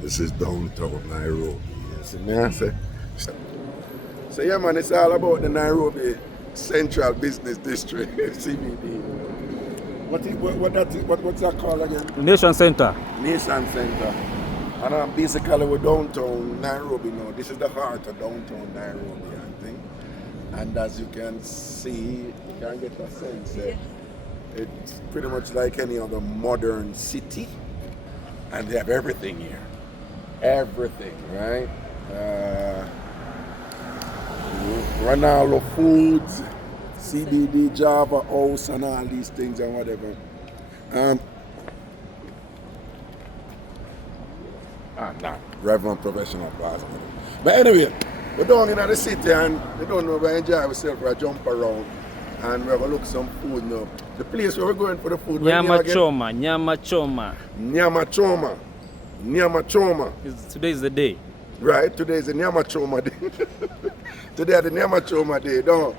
This is downtown Nairobi. You see me? I say. So yeah, man, it's all about the Nairobi Central Business District, CBD. What's that called again? Nation Center. Nation Center. And basically we're downtown Nairobi now. This is the heart of downtown Nairobi, I think. And as you can see, you can get a sense that it's pretty much like any other modern city. And they have everything here. Everything, right? Ronaldo Foods, CBD, Java House, and all these things and whatever. Reverend professional class. But anyway, we're down in the city and we don't know if we enjoy ourselves for a jump around. And we're going to look some food now. The place where we're going for the food. NYAMA. Today is the day. Right, today is the NYAMA day. Today is the NYAMA day, don't.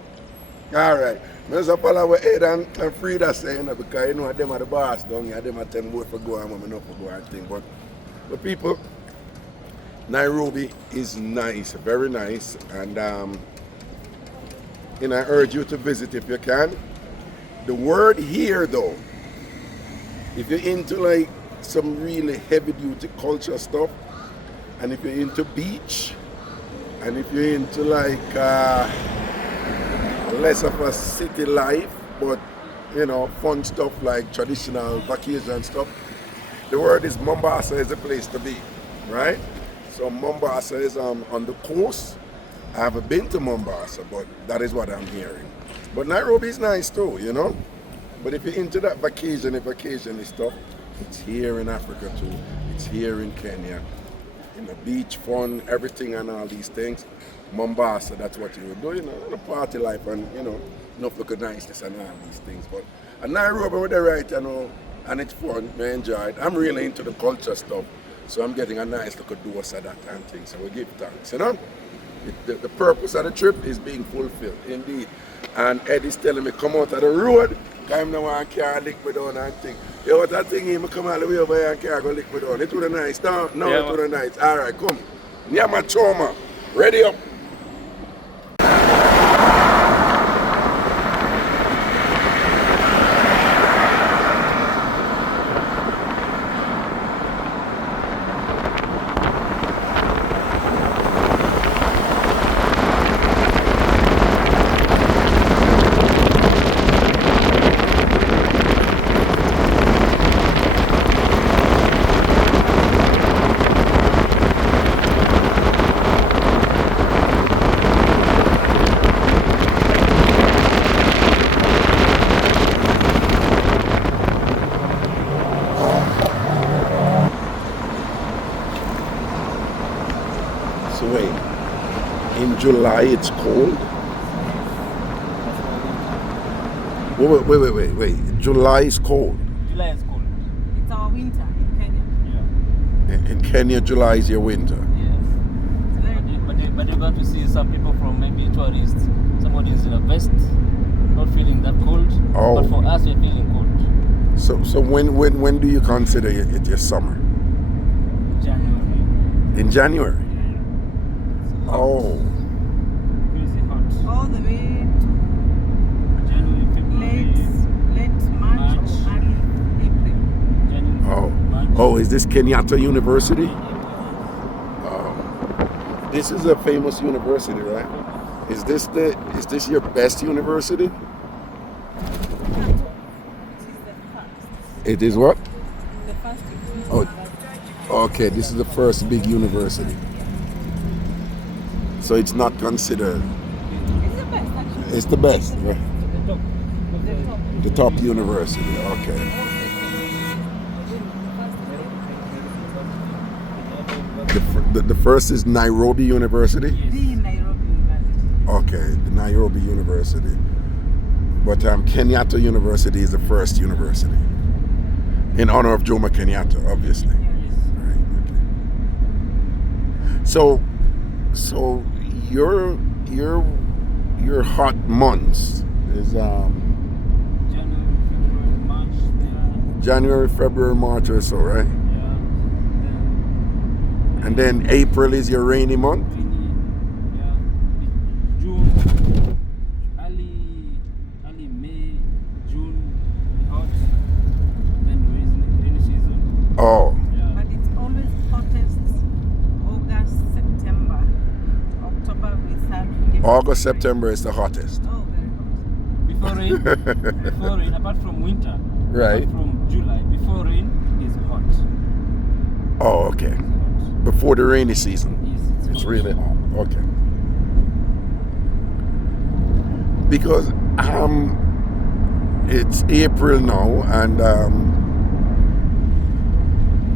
Alright. I just follow what Ed and Frida say, because you know them are the boss down here, them are 10 more for go and I'm enough for go and thing. But the people, Nairobi is nice, very nice, and I urge you to visit if you can. The word here though, if you're into like some really heavy duty culture stuff, and if you're into beach, and if you're into like less of a city life, but you know, fun stuff like traditional vacation stuff, the word is Mombasa is a place to be, right? So Mombasa is on the coast. I haven't been to Mombasa, but that is what I'm hearing. But Nairobi is nice too, you know? But if you're into that vacation stuff, it's here in Africa too. It's here in Kenya. You know, beach, fun, everything and all these things. Mombasa, that's what you would do, you know, the party life and, you know, enough look niceness and all these things. But Nairobi with the right, you know, and it's fun, I enjoy it. I'm really into the culture stuff, so I'm getting a nice little dose of that and things, so we give thanks, you know? The purpose of the trip is being fulfilled, indeed. And Eddie's telling me, come out of the road, because I'm the one who can't lick me down and think. Yo, what that thing is, I come all the way over here and can't go lick me down. It would be nice, no, yeah, it would be nice. All right, come. NYAMA CHOMA, ready up. July, it's cold. Wait. July is cold. July is cold. It's our winter in Kenya. Yeah. In Kenya, July is your winter. Yes. But you're going to see some people from maybe tourists. Somebody is in a vest, not feeling that cold. Oh. But for us, we're feeling cold. So when do you consider it your summer? January. In January? Yeah. Oh. All the way to January, February, late March or early April. January, March. Oh, is this Kenyatta University? This is a famous university, right? Is this your best university? It is what? The first Oh, okay. This is the first big university. So it's not considered. It's the best, right? The top university, okay. The first is Nairobi University? The Nairobi University. Okay, the Nairobi University. But Kenyatta University is the first university. In honor of Jomo Kenyatta, obviously. Right, okay. So your hot months is January, February, March or so, right? Yeah. And then April is your rainy month. Rainy, yeah. June, early May, June, hot. Then rainy season. Oh, Yeah. But it's always hottest August, September. October we start. August, September is the hottest. Oh, very hot. Before rain, apart from winter, Right. apart from July, before rain is hot. Oh, okay. Before the rainy season. Yes, It's hot. really hot. Okay. Because it's April now, and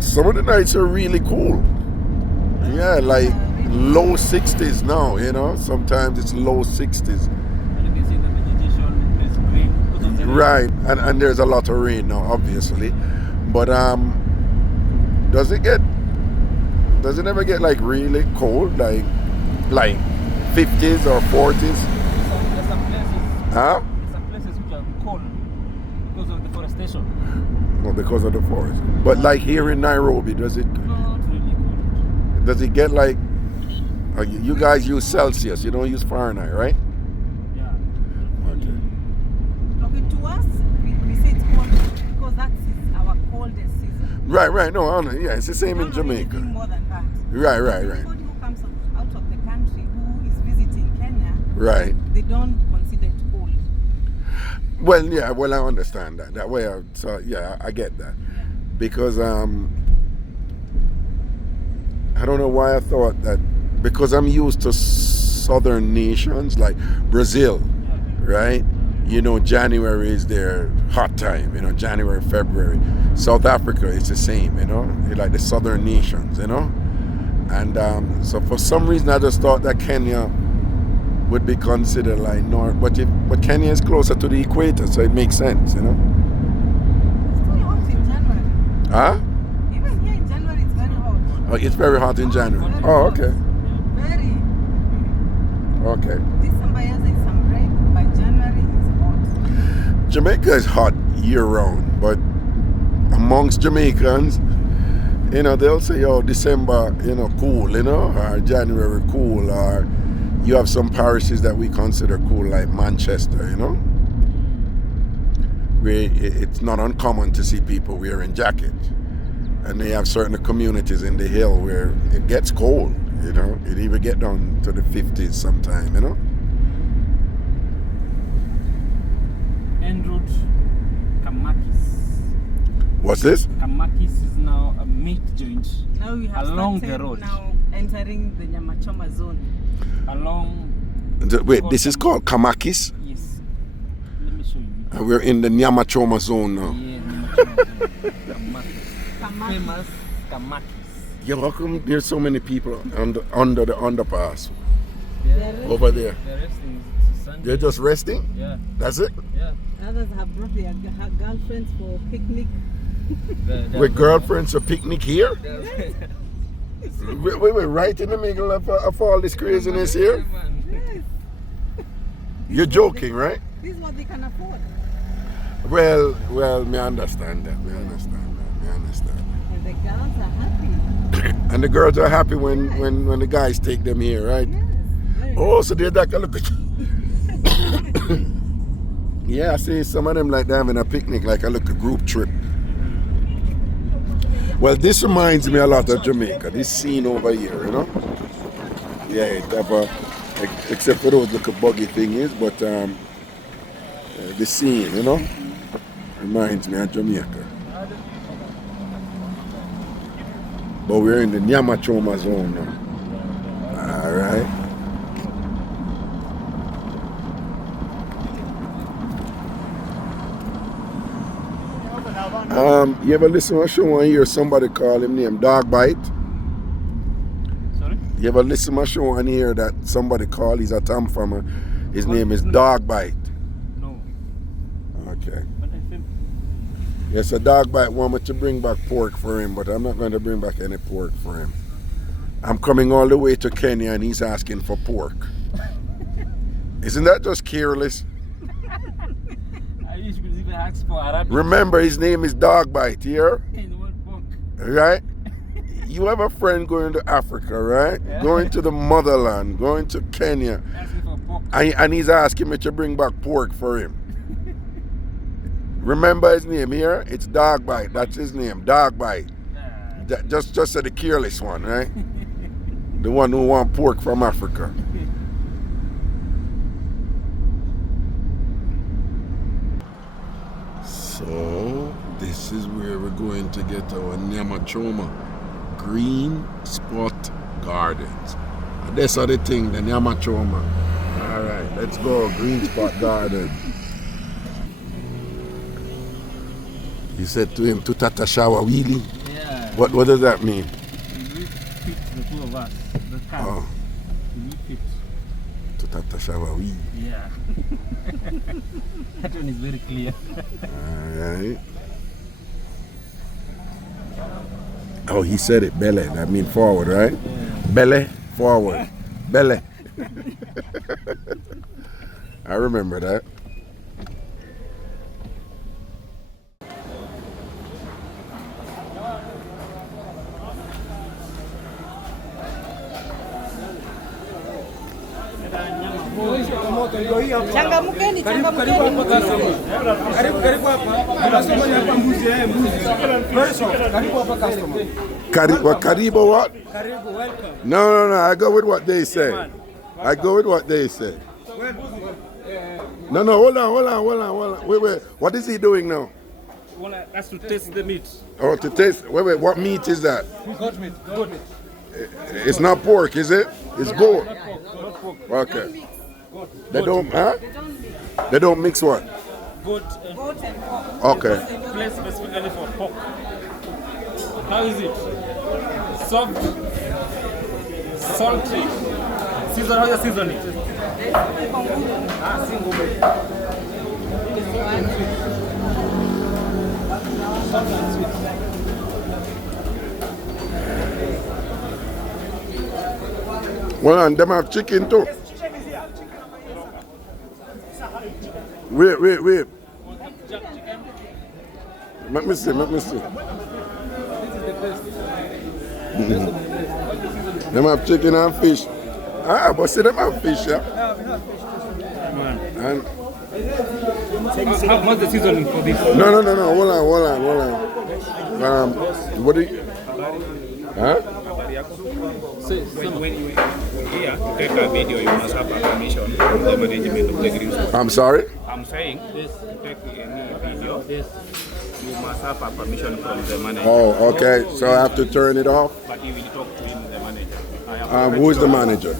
some of the nights are really cool. Yeah, like low 60s now, you know. Sometimes it's low 60s. And you can see the vegetation is green because of the rain. Right, and there's a lot of rain now, obviously. But does it ever get like really cold, like 50s or 40s? There's some places, Huh? some places which are cold because of deforestation. Well, because of the forest. But like here in Nairobi, Not really cold. does it get like? You guys use Celsius, you don't use Fahrenheit, right? Yeah. Okay. Okay, to us, we say it's cold because that is our coldest season. Right. No, I know. Yeah, it's the same We in don't know Jamaica. anything more than that. Right. Anybody who comes out of the country who is visiting Kenya, Right. they don't consider it cold. Well, yeah. Well, I understand that. That way, so yeah, I get that. Because I don't know why I thought that, because I'm used to southern nations like Brazil, right? You know, January is their hot time, you know, January, February. South Africa is the same, you know, they're like the southern nations, you know. And so for some reason I just thought that Kenya would be considered like north, but Kenya is closer to the equator, so it makes sense, you know. It's very hot in January. Huh? Even here in January, it's very hot. Oh, it's very hot in January. Oh, okay. Very. Okay. December yes, there's some rain. By January, it's hot. Jamaica is hot year round, but amongst Jamaicans, you know, they'll say, oh, December, you know, cool, you know, or January cool, or you have some parishes that we consider cool, like Manchester, you know, where it's not uncommon to see people wearing jackets. And they have certain communities in the hill where it gets cold, you know, it even get down to the 50s sometime, you know. En route, kamakis. What's this? Kamakis is now a meat joint Now we have along the started road. now entering the CHOMA zone. Along. Wait, this is called kamakis? Yes. Let me show you. And we're in the CHOMA zone now. Yeah, kamakis. Kamakis. Famous kamakis. Yeah, how come there's so many people under the underpass They're over there? They're resting. It's Sunday. They're just resting? Yeah, That's it? yeah. Others have brought their girlfriends for picnic. They're- With girlfriends a picnic here? they're- We're right in the middle of all this craziness here? Yes. You're joking, right? This is what they can afford. Well, me understand that. Me understand. And the girls are happy. And the girls are happy when the guys take them here, right? Yes. Very Oh, so they're like a look at yeah, I see some of them like they're having a picnic, like a little group trip. Well, this reminds me a lot of Jamaica, this scene over here, you know? Yeah, it have except for those little buggy thingies, but the scene, you know? Reminds me of Jamaica. But we're in the CHOMA zone now. Alright. You ever listen to a show and hear somebody call him name Dog Bite? Sorry? You ever listen to a show and hear that somebody call, he's a TamFam, his name is Dog Bite? No. Okay. But I think Yes, a Dog Bite want me to bring back pork for him, but I'm not going to bring back any pork for him. I'm coming all the way to Kenya and he's asking for pork. Isn't that just careless? I wish we could even ask for Arabic. Remember, his name is Dog Bite, here, In what book? right? you have a friend going to Africa, right? Yeah. Going to the motherland, going to Kenya. Asking for pork. And he's asking me to bring back pork for him. Remember his name here? It's Dog Bite. That's his name, Dog Bite. Just say the careless one, right? The one who want pork from Africa. So this is where we're going to get our CHOMA green spot gardens. And that's the thing, the CHOMA. All right, let's go, green spot garden. You said to him, "Tutata shower wheelie." Yeah. What does that mean? We fit the two of us. The cats. Oh. We fit. Tutata shower wheelie. Yeah. That one is very clear. Alright. Oh, he said it, belly. That means forward, right? Yeah. Belly, forward. Belly. I remember that. Changamkeni. Karibu hapa customer. Karibu what? Karibu, welcome. No. I go with what they say. I go with what they say. No, hold on. Wait. What is he doing now? Well, that's to taste the meat. Oh, to taste. Wait. What meat is that? Goat meat. Goat meat. It's not pork, is it? It's goat. Not pork. Okay. They don't, huh? They don't mix what? Goat Goat and pork. Okay. placed specifically for pork. How is it? Soft, salty. Season, how you season it? Salt and sweet. Well, and them have chicken too. Wait. Let me see. This is the best. Them have chicken and fish. But see, them have fish, yeah? And What's the seasoning for this? no. Hold on. What do you? Huh? When you here to take a video, you must have a permission from the management of the green spot. I'm sorry? I'm saying to take any video, you must have a permission from the manager. Oh, okay. So I have to turn it off? But you will talk to him, the manager. Who is the manager?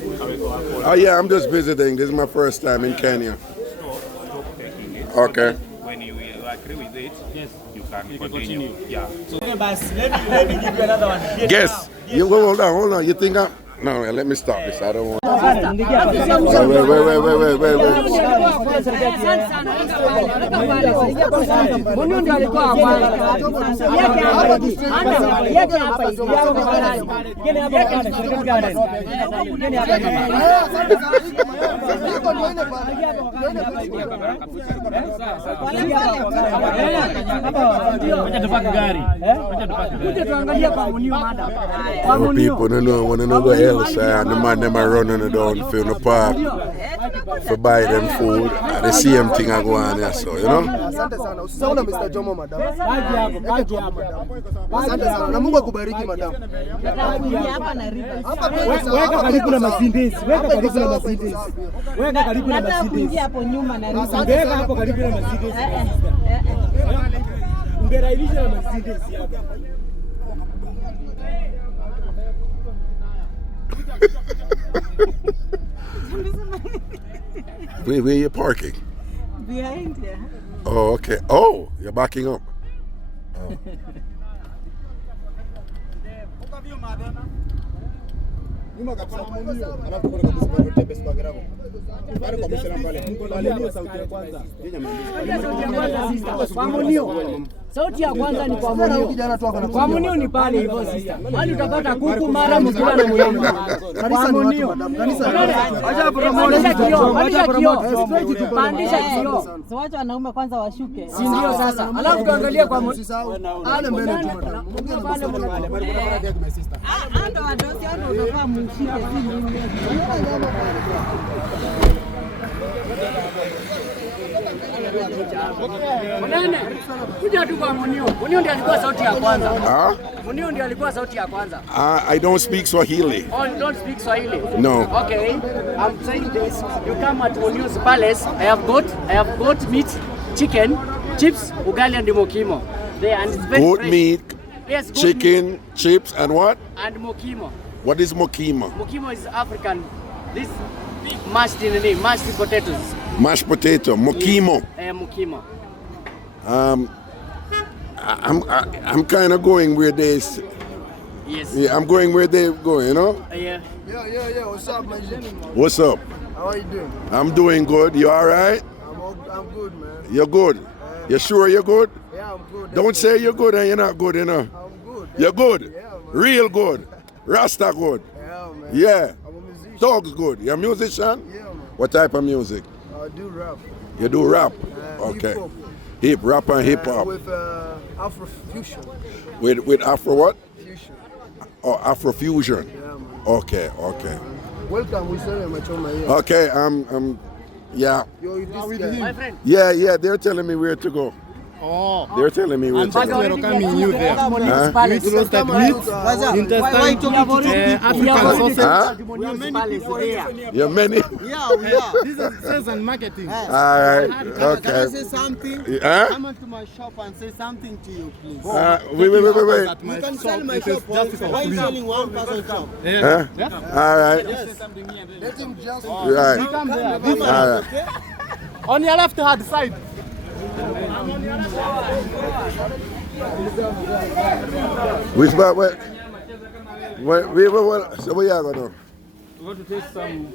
Oh, yeah, I'm just visiting. This is my first time in Kenya. Stop taking it. Okay. When you agree with it, Yes. you can continue. Yeah. Let me give you another one. Guess. You hold on. You think I'm... No, let me stop this. I don't want... People don't know when they go else and the man them are running down in the park for buy them food and the same thing I go on here, so you know. Asante sana. Usisahau na Mr. Jomo madam. Kaji hapo. Asante sana. Na Mungu akubariki madam. Weka karibu na Mercedes. Weka karibu na Mercedes. Weka karibu na Mercedes. Kuingia hapo nyuma na Weka hapo karibu na Mercedes. Ungerailisha na Mercedes hapa. Where you parking? behind here. Oh, okay. Oh, you're backing up. Oh. Sauti ya kwanza ni kwa Sasa huyu Munio. kijana tu akana Kwa Munio ni pale hivyo sister. Hadi utapata kuku mara mkila na muyamba. Kanisa ni watu madam. Kanisa ni watu. Acha pandisha kioo, pandisha kioo. Pandisha kioo. So wacha wanaume kwanza washuke. Si ndio sasa. Alafu tuangalie kwa Munio. Ale mbele tu madam. Ando wadosi ando unafaa mshike si mimi. Nene, kuja tu kwa Munio. Munio ndiye alikuwa sauti ya kwanza. Huh? Munio ndiye alikuwa sauti ya kwanza. I don't speak Swahili. Oh, you don't speak Swahili? No. Okay, I'm saying this. You come at Munio's palace. I have got meat, chicken, chips, ugali and mokimo. There and it's very Goat fresh. meat, Yes, goat chicken, meat chips, and what? and mokimo. What is mokima? Mokimo is African. This mashed in the name, mashed potatoes. Mashed potato, mokimo. Mokimo. I'm kind of going where they. Yes. Yeah, I'm going where they go. You know. Yeah. Yeah. What's up, my G? What's up? How are you doing? I'm doing good. You all right? I'm good, man. You're good. You sure you're good? Yeah, I'm good. Don't say you're good and you're not good, you know. I'm good. You're good. Yeah, man. Real good. Rasta good. Yeah, man. Yeah. I'm a musician. Dogs good. You're a musician? Yeah, man. What type of music? I do rap. You do rap? Okay. Hip-hop. Hip rap and hip hop. With Afro fusion. With Afro what? Fusion. Oh, Afro fusion. Yeah, man. Okay. Welcome. We started my CHOMA here. Okay. Yeah. Yo, you this guy. My friend. Yeah. They're telling me where to go. Oh. They're telling me where to But go. already welcoming you there. Huh? Palace. Roasted meat, intestine, African sausage. Huh? We are many people there. You're many. Yeah, we are. This is sales and marketing. All right. Can I Okay. say something? Huh? Come on to my shop and say something to you, please. Wait. At You my can shop, sell my it is shop. just for Why are you free. selling one person shop? Huh? All right. Let him just. Right. Come there. All right. On your left hand side. Which part? Wait. So what you gonna do? We want to taste some.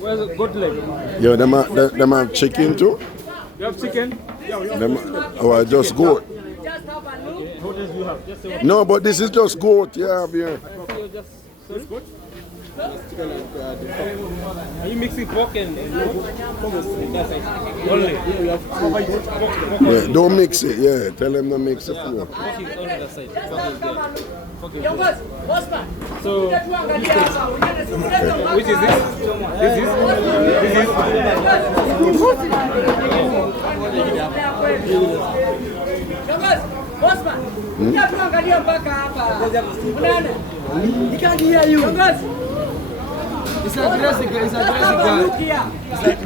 Where's the goat leg? Yo, them have chicken too? You have chicken? Oh, just goat. What else do you have? Just say No, but this is just goat. Yeah, here. just sorry? Goat? Are you mixing pork and only? Yeah, don't mix it. Yeah, tell them to mix it. Pork. Pork is on the side. Okay. So, which is this? This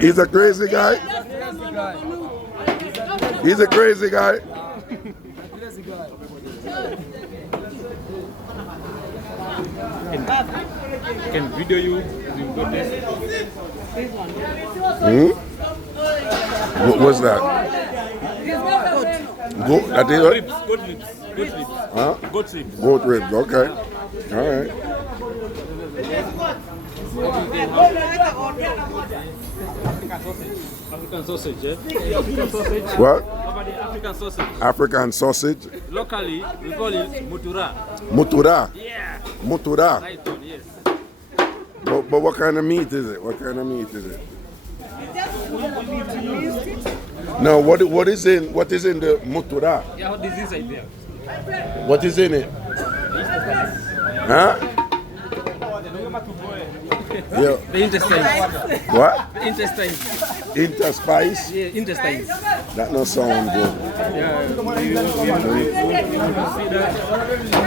He's a crazy guy. He's a crazy guy. can video you. You got this. What's that? Goat. That is what? Ribs, goat ribs, goat ribs, Huh? goat ribs. Goat ribs. Okay. All right. African sausage, yeah? African sausage. What? How about the African sausage? African sausage. Locally, we call it mutura. Mutura. Yeah. Mutura. Right on, yes. But what kind of meat is it? What kind of meat is it? No, what is in the mutura? Yeah, what is inside there? What is in it? Huh? Yeah. The intestines. What? The intestines. Interspice? Yeah, intestines. That no sound good.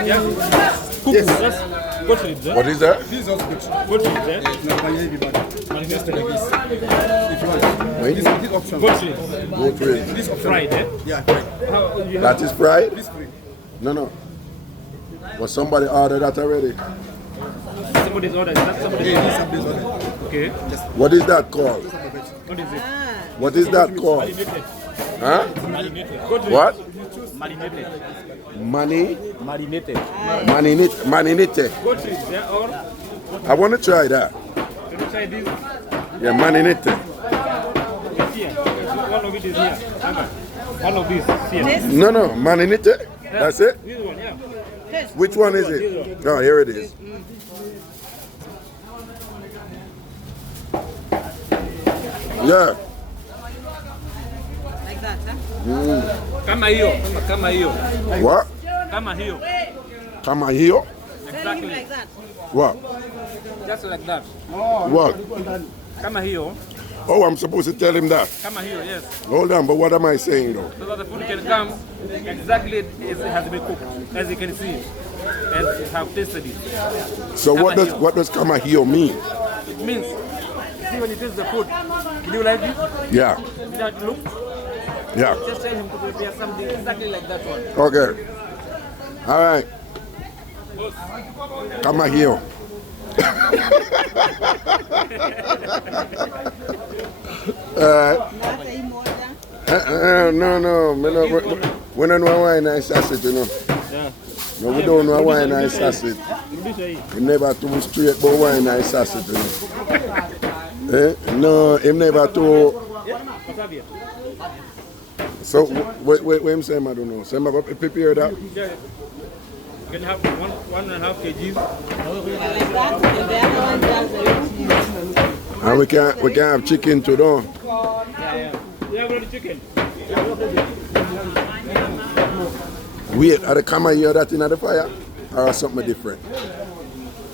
Yeah. Yes. That's goat ribs, eh? What is that? Goat ribs, eh? Wait. Goat ribs. Goat ribs. Fried, eh? How, you have That is fried? No. Was somebody ordered that already? somebody's order. Is that somebody's order? Okay. What is that called? What is it? What is that called? Marinated. Huh? Marinated. Goat ribs. What? Marinated. Money? Marinated. Maninite. Goat ribs, yeah? Or, I want to try that. can you try this? Yeah, maninite. It's here. One of it is here. Remember? One of these. Here. This No, maninite. That's it? This one, yeah. Which one is it? Oh, here it is. Yeah. like that, huh? Kama hiyo. Kama hiyo. What? Kama hiyo. Kama hiyo? Tell him like that. What? Just like that. What? Kama hiyo. Oh, I'm supposed to tell him that. Kama hiyo, yes. Hold on, but what am I saying though? So that the food can come exactly as it has been cooked, as you can see, as you have tasted it. So what does kama hiyo mean? It means, see when you taste the food, do you like it? Yeah. Did that look? Yeah. Just tell him to prepare something exactly like that one. Okay. All right. Kama hiyo. Nata hii moja. No. We don't know why nice sausage, you know. Yeah. No, we don't know why nice sausage. We never too straight, but why nice sausage, you know. No, him never too. So, what him saying, I don't know. So, I'm prepare that. You can have 1.5 kgs. Like that. And the other one does the And we can have chicken too, don't we? You have already chicken. Wait, are the kama here that in the fire? Or something different?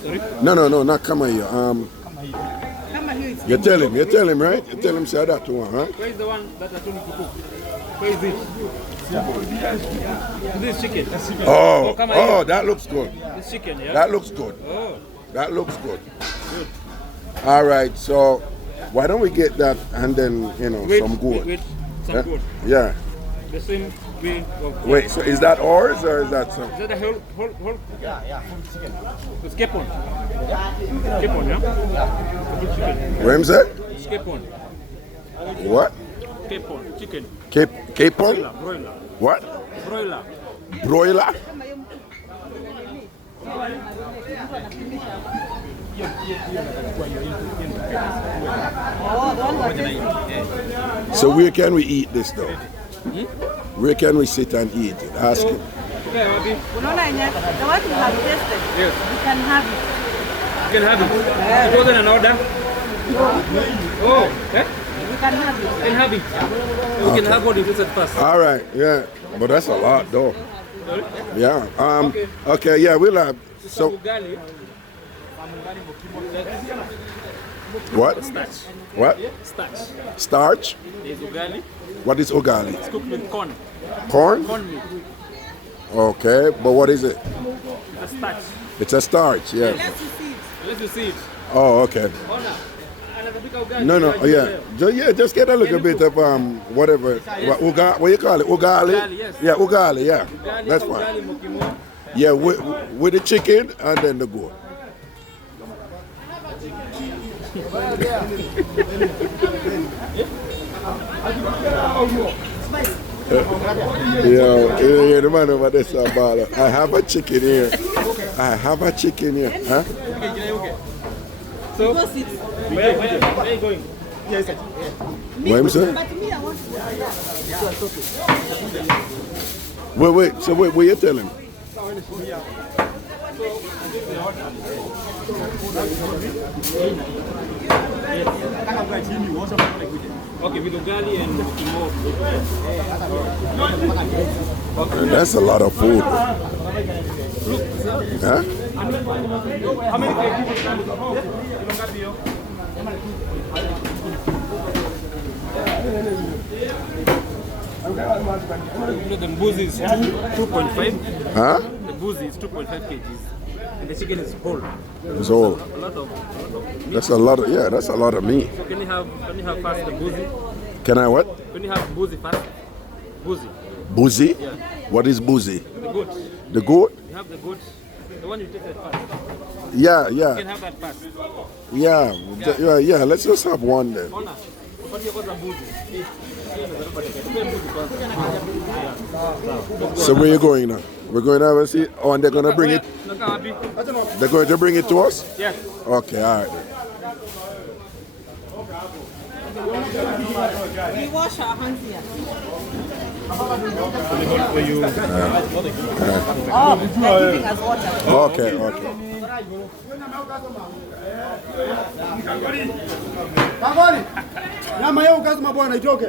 Sorry? No, not kama here. Come here. It's You tell him, right? You tell him say that one, huh? Where is the one that I told you to cook? Where is it? This chicken. Oh, that looks good. This chicken, yeah? That looks good. Oh, That looks good. good. All right, so why don't we get that and then, some goat? Wait, some goat. Yeah. The same way of... Wait, so is that ours or is that some? Is that the whole? Yeah, whole chicken. It's capon. Capon, yeah? Whole chicken. What him say? It's capon. What? Capon, chicken. Capon? Broiler. What? Broiler. Broiler? Oh, the one that is. So where can we eat this though? Where can we sit and eat it? Ask him. Okay, Abi. Unaona yenyewe, the one you have tasted, Yes. you can have it. You can have it. It wasn't an order. Oh, eh? You can have it. You can have it. We can have what you tasted first. All right, yeah. But that's a lot though. Sorry? Yeah. Okay, yeah, we'll have. So Ugali. what? Starch. What? Starch. Starch? There's ugali. What is ugali? It's cooked with corn. Corn? Corn meat. Okay, but what is it? It's a starch. It's a starch, yeah. Let's you see it. Oh, okay. No, yeah. Just get a little bit of whatever. What you call it? Ugali? Ugali, yes. Yeah, ugali, yeah. Ugali, That's ugali, fine. mokimo. Yeah, with the chicken and then the goat. Yeah, the man over there is a baller. I have a chicken here. Huh? So, where are you going? What am I saying? Wait. So what you tell him? Okay, with ugali and mokimo. That's a lot of food. Huh? How many The mbuzi is 2.5. Huh? The mbuzi is 2.5 kgs. And the chicken is whole. It's all. A lot of meat. That's a lot of that's a lot of meat. So can you have first the mbuzi? Can I what? Can you have mbuzi first? Mbuzi. Boozy? Yeah. What is boozy? The goat. The goat? You have the goat. The one you take that first. Yeah. You can have that first. Yeah. Let's just have one then. Ona. Upatie kwanza mbuzi. So where you going now? We're going to have a seat. Oh, and they're gonna bring it. They're going to bring it to us? Yes. Okay, all right. We wash our hands here. For you. Oh, they're giving us water. Okay, okay. Kagoni. Nyama yao kazi mabwana itoke.